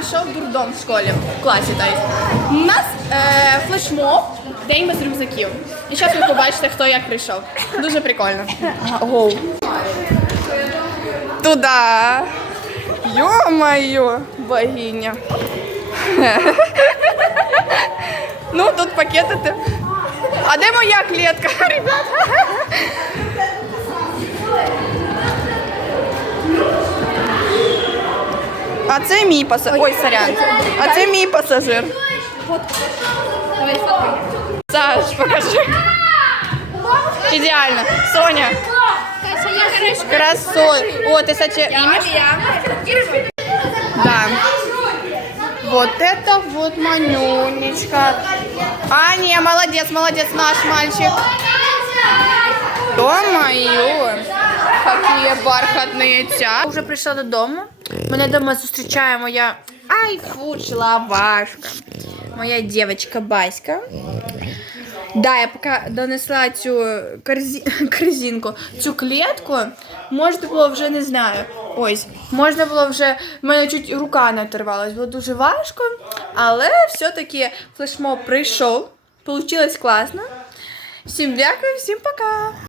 прийшов дурдом в школі, в класі та У нас е, флешмоб, день без рюкзаків. І зараз ви побачите, хто як прийшов. Дуже прикольно. Гоу. Туда. Ё-моё, богиня. Ну, тут пакети. А де моя клетка, ребята? А це мій пасажир. Ой, сорян. А це мій пасажир. Саш, покажи. Ідеально. Соня. Красой. О, ты, кстати, имешь? Да. Вот это вот манюнечка. А, не, молодец, молодец, наш мальчик. Ё-моё, какие бархатные тя. Уже прийшла додому. Мене дома зустрічає моя ай, фу, лавашка. Моя дівчинка Баська. Да, я поки донесла цю корзі... корзинку, цю клітку, можна було вже не знаю. Ось, можна було вже. в мене чуть рука не оторвалась, було дуже важко, але все-таки флешмоб прийшов. Получилось класно. Всім дякую, всім пока!